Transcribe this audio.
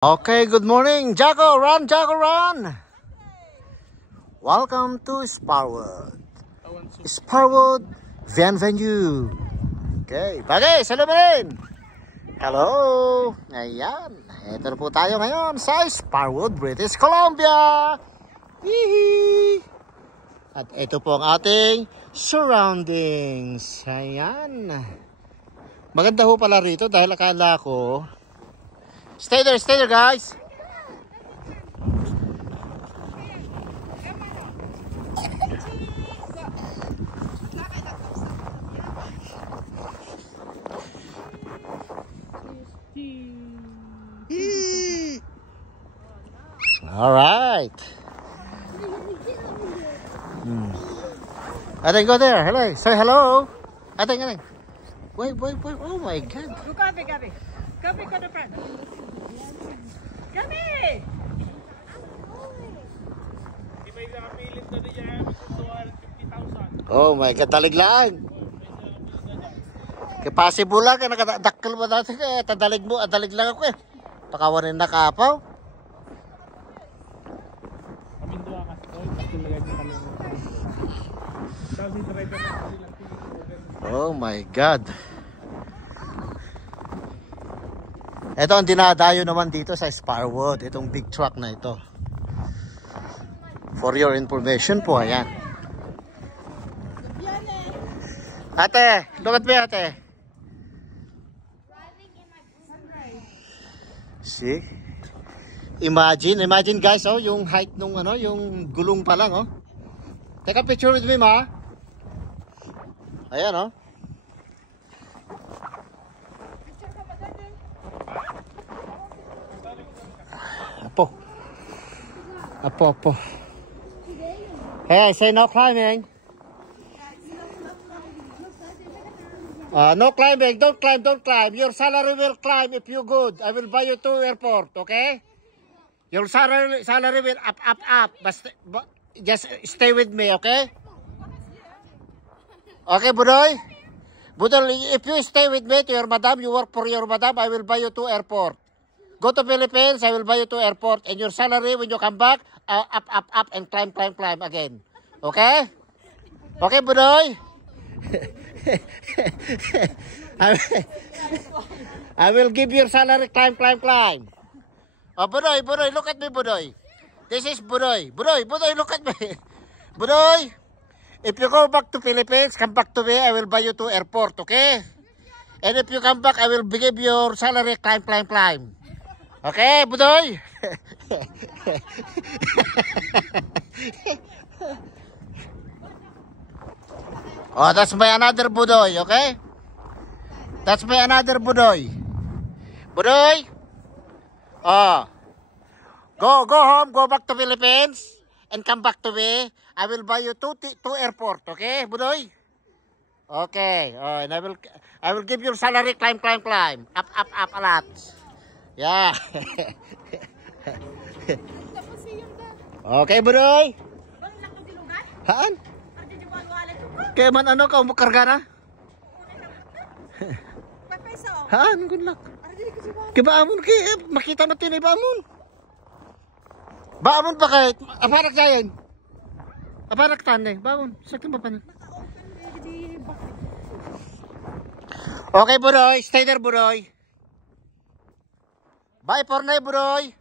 Okay, good morning, Jacko, run, Jacko, run. Welcome to Sparwood. Sparwood Bienvenue. Okay, bagay, salumin. Hello. Ayan, ito na po tayo ngayon sa Sparwood, British Columbia. Hihi. At ito po ang ating surroundings. Ayan. Maganda ho pala rito dahil akala ko Stay there, guys. All right. I think go there. Hello. Say hello. I think. Wait. Oh my God. Gabi. Gabi ka na friend. Gabi! Oh my God, taliglaan. Kaya possible lang, kaya nakadakkel mo dati, kaya tadalig mo, adalig lang ako eh. Pakawanin na kapaw. Oh my God. Ito ang dinadayo naman dito sa Sparwood, itong big truck na ito. For your information po, ayan. Ate, look at me, ate. See? Imagine guys, oh, yung height nung ano, yung gulong pa lang, oh. Take a picture with me, ma. Ayan, oh. Apo. Hey, say no climbing. No climbing. Don't climb. Your salary will climb if you good. I will buy you to airport, okay? Your salary will up. But just stay with me, okay? Okay, Budoy? Budoy, if you stay with me to your madam, you work for your madam, I will buy you to airport. Go to Philippines, I will buy you to airport. And your salary, when you come back, up, and climb again. Okay? Okay, Budoy? I will give your salary, climb. Oh, Budoy, look at me, Budoy. This is Budoy. Budoy, look at me. Budoy, if you go back to Philippines, come back to me, I will buy you to airport, okay? And if you come back, I will give your salary, climb. Okay, Budoy? Oh, that's my another Budoy, okay? That's my another Budoy. Budoy? Oh. Go home, go back to Philippines, and come back to me. I will buy you to airport, okay, Budoy? Okay. Oh, and I will give your salary, climb. Up a lot. Yeah. Okay, Budoy? Haan? Kaya man ano ka, umakarga na? Haan, good luck. Kaya baamon, kaya makita mo tinay baamon. Baamon pa kahit, aparak sayan. Aparak tanay, baamon, sakit mo pa na. Okay, Budoy, stay there, Budoy. Bye for now, Budoy.